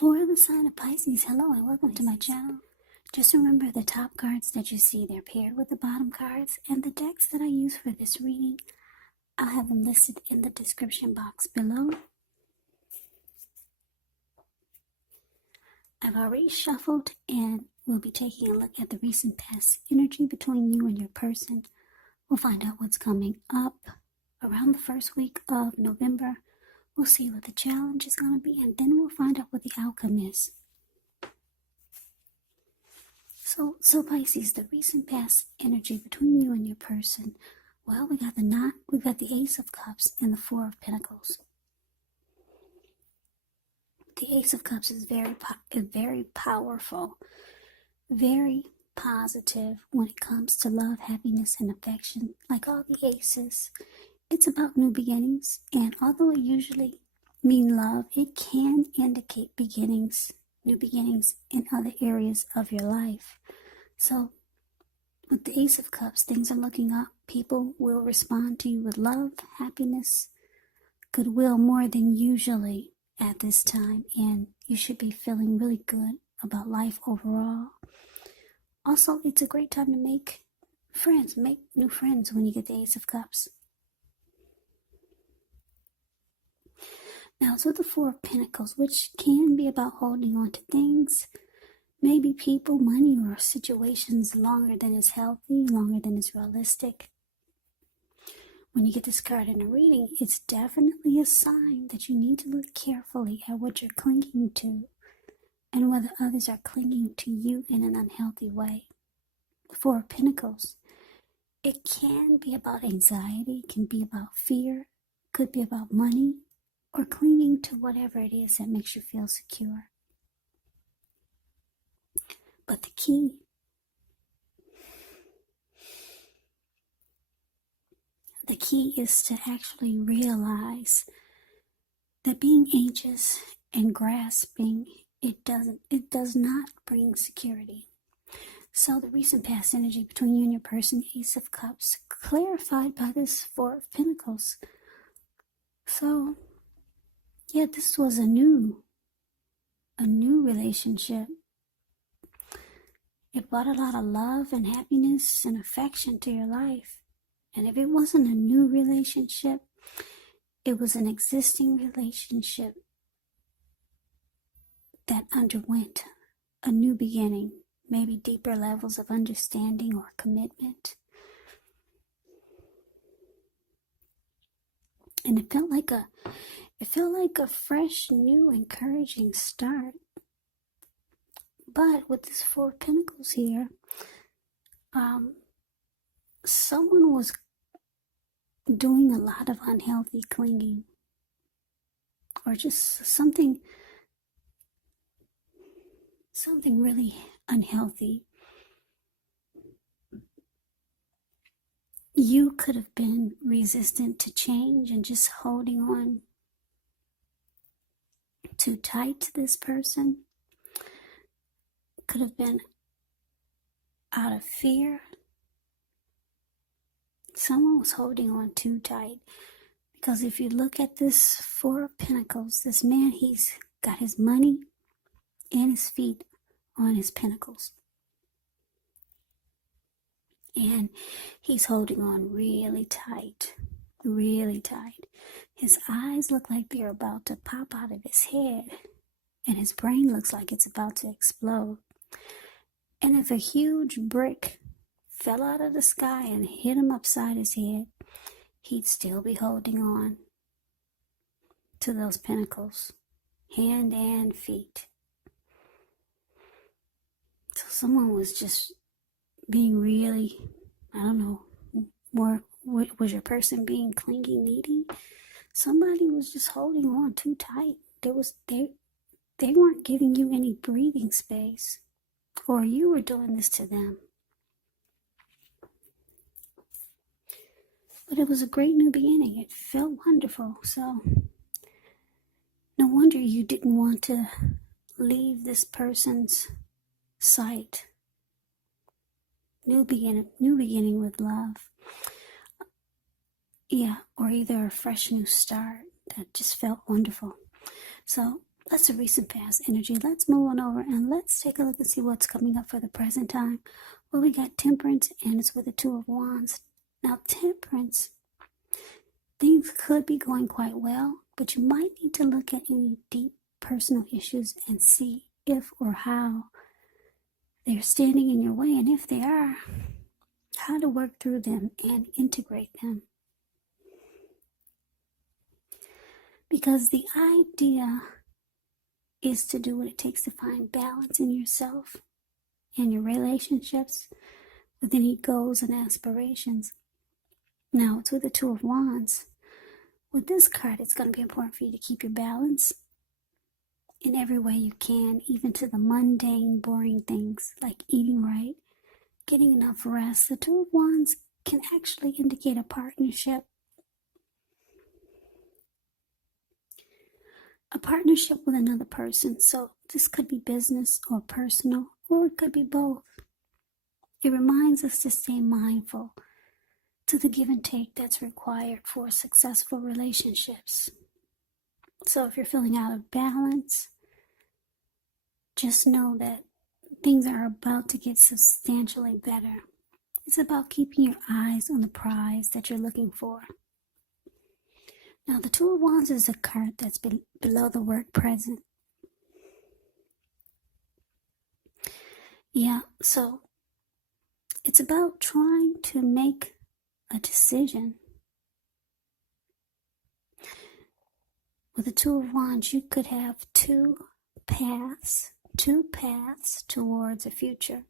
For the sign of Pisces, hello and welcome to my channel. Just remember the top cards that you see, they're paired with the bottom cards, and the decks that I use for this reading, I'll have them listed in the description box below. I've already shuffled and we'll be taking a look at the recent past energy between you and your person. We'll find out what's coming up around the first week of November. We'll see what the challenge is going to be, and then we'll find out what the outcome is. So Pisces, the recent past energy between you and your person. Well, we got the Ace of Cups and the Four of Pentacles. The Ace of Cups is very powerful, very positive when it comes to love, happiness, and affection. Like all the aces, it's about new beginnings, and although it usually means love, it can indicate beginnings, new beginnings in other areas of your life. So with the Ace of Cups, things are looking up. People will respond to you with love, happiness, goodwill more than usually at this time, and you should be feeling really good about life overall. Also, it's a great time to make friends, make new friends when you get the Ace of Cups. Now, it's with the Four of Pentacles, which can be about holding on to things, maybe people, money, or situations longer than is healthy, longer than is realistic. When you get this card in a reading, it's definitely a sign that you need to look carefully at what you're clinging to and whether others are clinging to you in an unhealthy way. The Four of Pentacles, it can be about anxiety, it can be about fear, could be about money, or clinging to whatever it is that makes you feel secure. But the key is to actually realize that being anxious and grasping, it does not bring security. So the recent past energy between you and your person, Ace of Cups, clarified by this Four of Pentacles. So yeah, this was a new relationship. It brought a lot of love and happiness and affection to your life. And if it wasn't a new relationship, it was an existing relationship that underwent a new beginning, maybe deeper levels of understanding or commitment. And it felt like a fresh, new, encouraging start. But with this Four of Pentacles here, someone was doing a lot of unhealthy clinging, or just something really unhealthy. You could have been resistant to change and just holding on too tight to this person. Could have been out of fear. Someone was holding on too tight, because if you look at this Four of Pentacles, this man, he's got his money and his feet on his pentacles, and he's holding on really tight, really tight. His eyes look like they're about to pop out of his head, and his brain looks like it's about to explode. And if a huge brick fell out of the sky and hit him upside his head, he'd still be holding on to those pentacles, hand and feet. So someone was just being really, I don't know, was your person being clingy, needy? Somebody was just holding on too tight. They weren't giving you any breathing space, or you were doing this to them. But it was a great new beginning. It felt wonderful. So no wonder you didn't want to leave this person's sight. New beginning with love. Yeah, or either a fresh new start that just felt wonderful. So That's a recent past energy. Let's move on over and let's take a look and see what's coming up for the present time. Well, we got Temperance, and it's with the Two of Wands. Now, Temperance, things could be going quite well, but you might need to look at any deep personal issues and see if or how they're standing in your way, and if they are, how to work through them and integrate them. Because the idea is to do what it takes to find balance in yourself and your relationships with any goals and aspirations. Now, it's with the Two of Wands. With this card, it's going to be important for you to keep your balance in every way you can, even to the mundane, boring things like eating right, getting enough rest. The Two of Wands can actually indicate a partnership. A partnership with another person. So this could be business or personal, or it could be both. It reminds us to stay mindful to the give and take that's required for successful relationships. So if you're feeling out of balance, just know that things are about to get substantially better. It's about keeping your eyes on the prize that you're looking for. Now, the Two of Wands is a card that's below the word present. Yeah, so it's about trying to make a decision. With the Two of Wands, you could have two paths towards a future.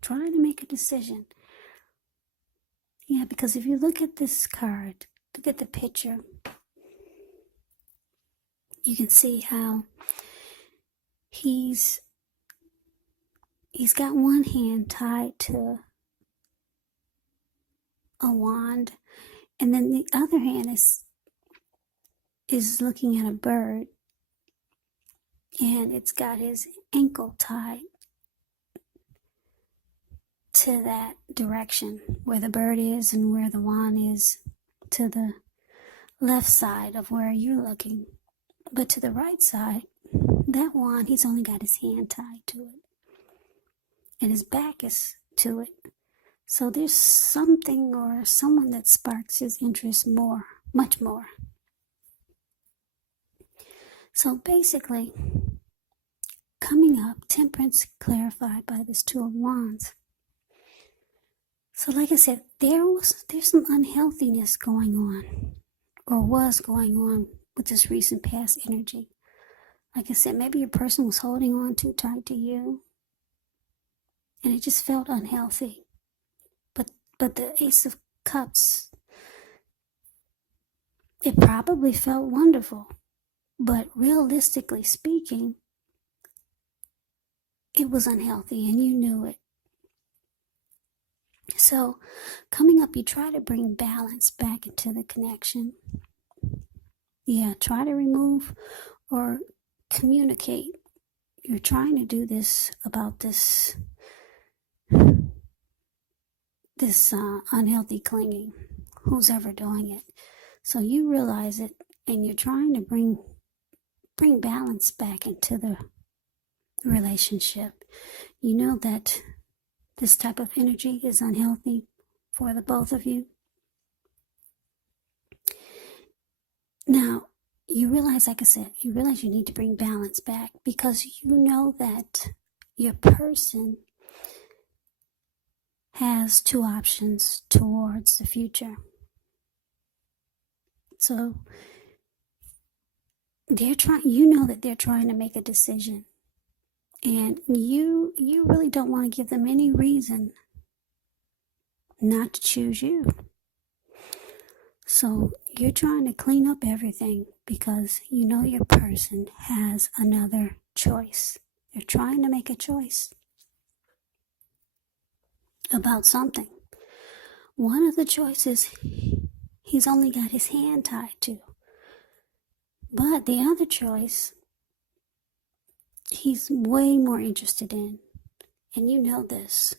Trying to make a decision. Yeah, because if you look at this card, look at the picture, you can see how he's got one hand tied to a wand, and then the other hand is looking at a bird, and it's got his ankle tied to that direction where the bird is and where the wand is, to the left side of where you're looking. But to the right side, that wand, he's only got his hand tied to it, and his back is to it. So there's something or someone that sparks his interest more, much more. So basically, coming up, Temperance clarified by this Two of Wands. So like I said, there's some unhealthiness going on, or was going on, with this recent past energy. Like I said, maybe your person was holding on too tight to you, and it just felt unhealthy. But the Ace of Cups, it probably felt wonderful, but realistically speaking, it was unhealthy, and you knew it. So, coming up, you try to bring balance back into the connection. Yeah, try to remove or communicate. You're trying to do this about this unhealthy clinging, who's ever doing it. So you realize it, and you're trying to bring balance back into the relationship. You know that this type of energy is unhealthy for the both of you. Now, you realize, like I said, you need to bring balance back, because you know that your person has two options towards the future. So you know that they're trying to make a decision, and you really don't want to give them any reason not to choose you. So you're trying to clean up everything, because you know your person has another choice. They're trying to make a choice about something. One of the choices he's only got his hand tied to. But the other choice, he's way more interested in. And you know this.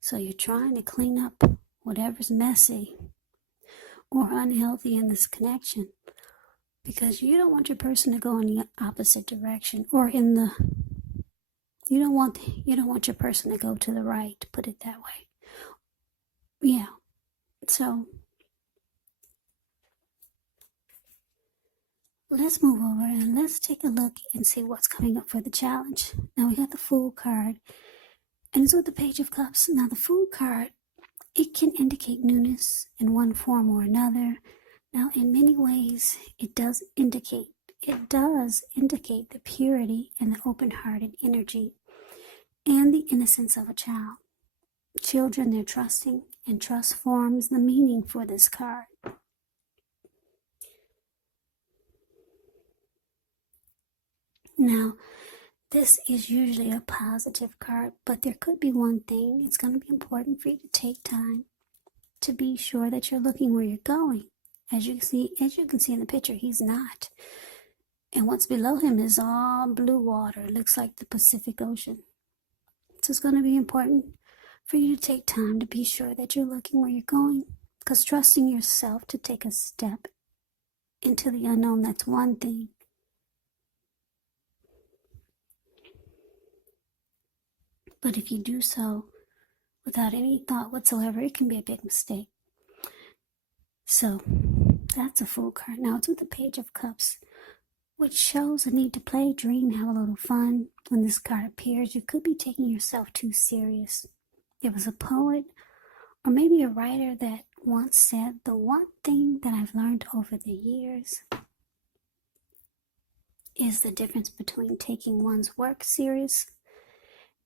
So you're trying to clean up whatever's messy or unhealthy in this connection. because you don't want your person to go in the opposite direction, or in the you don't want your person to go to the right, put it that way. Yeah. So let's move over and let's take a look and see what's coming up for the challenge. Now we got the Fool card, and it's with the Page of Cups. Now the Fool card, it can indicate newness in one form or another. Now, in many ways, it does indicate the purity and the open-hearted energy and the innocence of a child. Children, they're trusting, and trust forms the meaning for this card. Now, this is usually a positive card, but there could be one thing. It's going to be important for you to take time to be sure that you're looking where you're going. As you can see in the picture, he's not. And what's below him is all blue water. It looks like the Pacific Ocean. So it's going to be important for you to take time to be sure that you're looking where you're going. Because trusting yourself to take a step into the unknown, that's one thing. But if you do so without any thought whatsoever, it can be a big mistake. So that's a Fool card. Now it's with the Page of Cups, which shows a need to play, dream, have a little fun. When this card appears, you could be taking yourself too serious. There was a poet, or maybe a writer, that once said, the one thing that I've learned over the years is the difference between taking one's work serious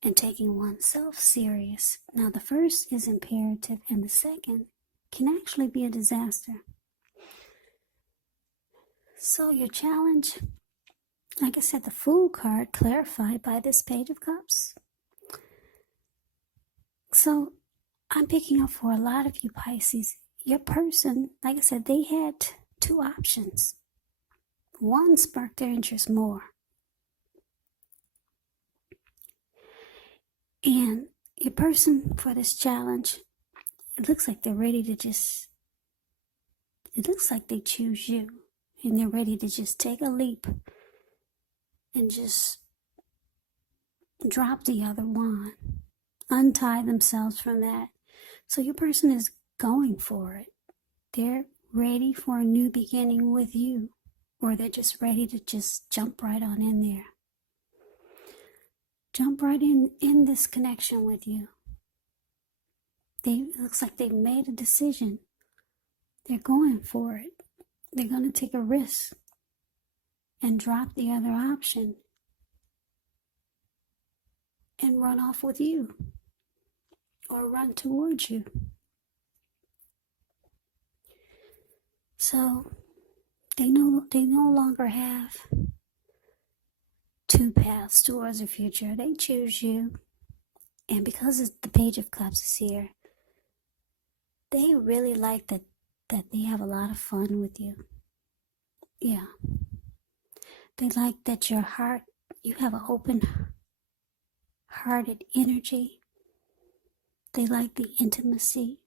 and taking oneself serious. Now the first is imperative, and the second can actually be a disaster. So your challenge, like I said, the Fool card clarified by this Page of Cups. So I'm picking up for a lot of you Pisces, your person, like I said, they had two options. One sparked their interest more. And your person for this challenge, it looks like they're ready to it looks like they choose you. And they're ready to just take a leap and just drop the other one, untie themselves from that. So your person is going for it. They're ready for a new beginning with you, or they're just ready to just jump right on in there. Jump right in this connection with you. It looks like they've made a decision. They're going for it. They're going to take a risk and drop the other option and run off with you, or run towards you. So they no longer have two paths towards the future. They choose you, and because the Page of Cups is here, they really like that they have a lot of fun with you. Yeah. They like that you have an open-hearted energy. They like the intimacy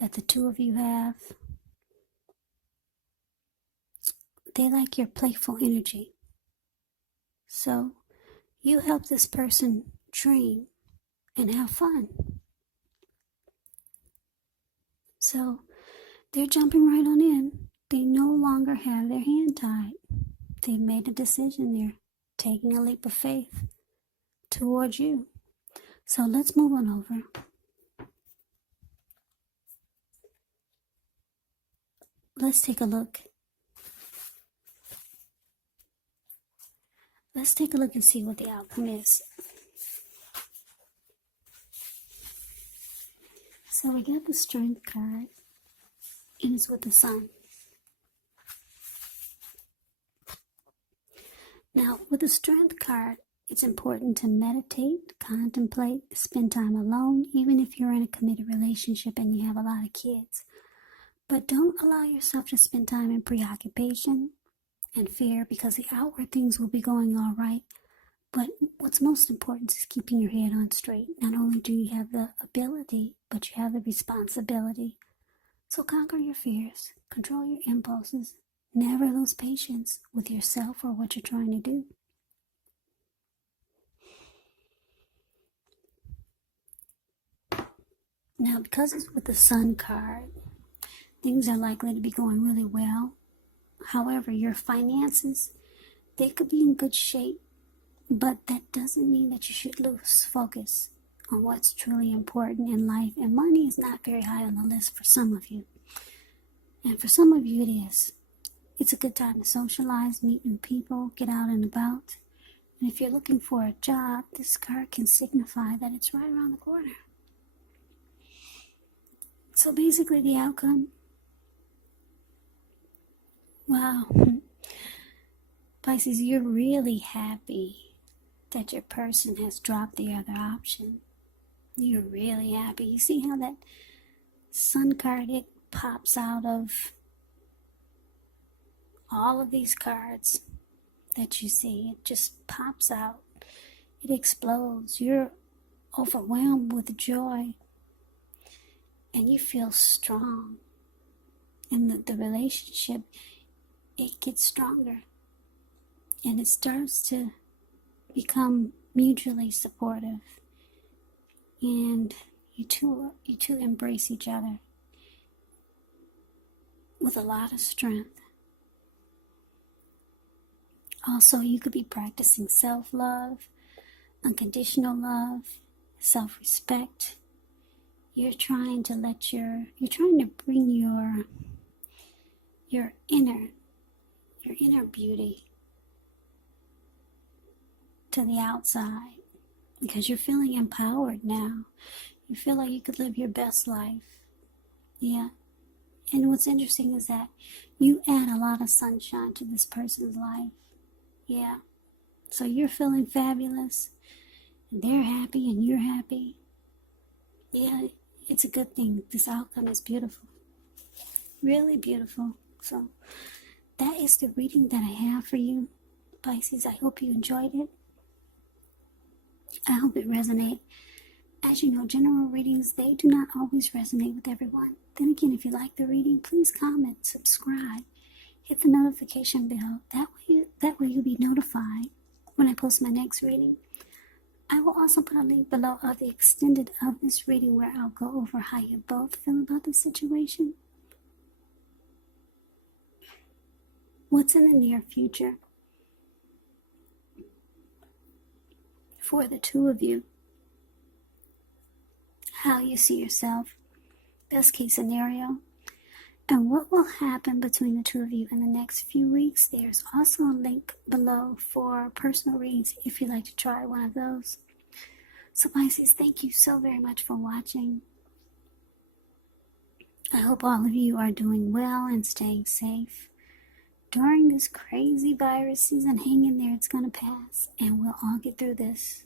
that the two of you have. They like your playful energy. So you help this person dream and have fun. So they're jumping right on in. They no longer have their hand tied. They've made a decision. They're taking a leap of faith towards you. So let's move on over. Let's take a look. Let's take a look and see what the outcome is. So we got the Strength card, and it's with the Sun. Now, with the Strength card, it's important to meditate, contemplate, spend time alone, even if you're in a committed relationship and you have a lot of kids. But don't allow yourself to spend time in preoccupation and fear, because the outward things will be going all right. But what's most important is keeping your head on straight. Not only do you have the ability, but you have the responsibility. So conquer your fears, control your impulses, Never lose patience with yourself or what you're trying to do. Now, because it's with the Sun card, things are likely to be going really well. However, your finances, they could be in good shape, but that doesn't mean that you should lose focus on what's truly important in life. And money is not very high on the list for some of you. And for some of you, it is. It's a good time to socialize, meet new people, get out and about. And if you're looking for a job, this card can signify that it's right around the corner. So basically the outcome, wow. Pisces, you're really happy that your person has dropped the other option. You're really happy. You see how that Sun card, it pops out of all of these cards that you see. It just pops out. It explodes. You're overwhelmed with joy. And you feel strong. And the relationship, it gets stronger. And it starts to become mutually supportive. And you two embrace each other with a lot of strength. Also, you could be practicing self-love, unconditional love, self-respect. You're trying to bring your inner beauty to the outside, because you're feeling empowered now. You feel like you could live your best life. Yeah. And what's interesting is that you add a lot of sunshine to this person's life. Yeah. So you're feeling fabulous. And they're happy and you're happy. Yeah, it's a good thing. This outcome is beautiful. Really beautiful. So that is the reading that I have for you, Pisces. I hope you enjoyed it. I hope it resonated. As you know, general readings, they do not always resonate with everyone. Then again, if you like the reading, please comment, subscribe, hit the notification bell. That way you'll be notified when I post my next reading. I will also put a link below of the extended of this reading where I'll go over how you both feel about the situation. What's in the near future for the two of you? How you see yourself, best case scenario, and what will happen between the two of you in the next few weeks. There's also a link below for personal readings if you'd like to try one of those. So Pisces, thank you so very much for watching. I hope all of you are doing well and staying safe during this crazy virus season. Hang in there, it's going to pass, and we'll all get through this.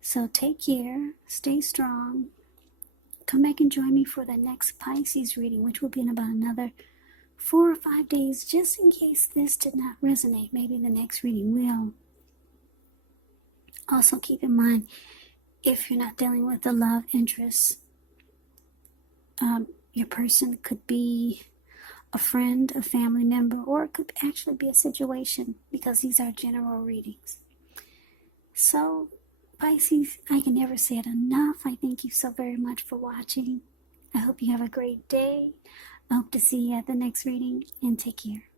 So take care, stay strong. Come back and join me for the next Pisces reading, which will be in about another 4 or 5 days, just in case this did not resonate. Maybe the next reading will. Also keep in mind, if you're not dealing with the love interest, your person could be a friend, a family member, or it could actually be a situation, because these are general readings. So Pisces, I can never say it enough. I thank you so very much for watching. I hope you have a great day. I hope to see you at the next reading, and take care.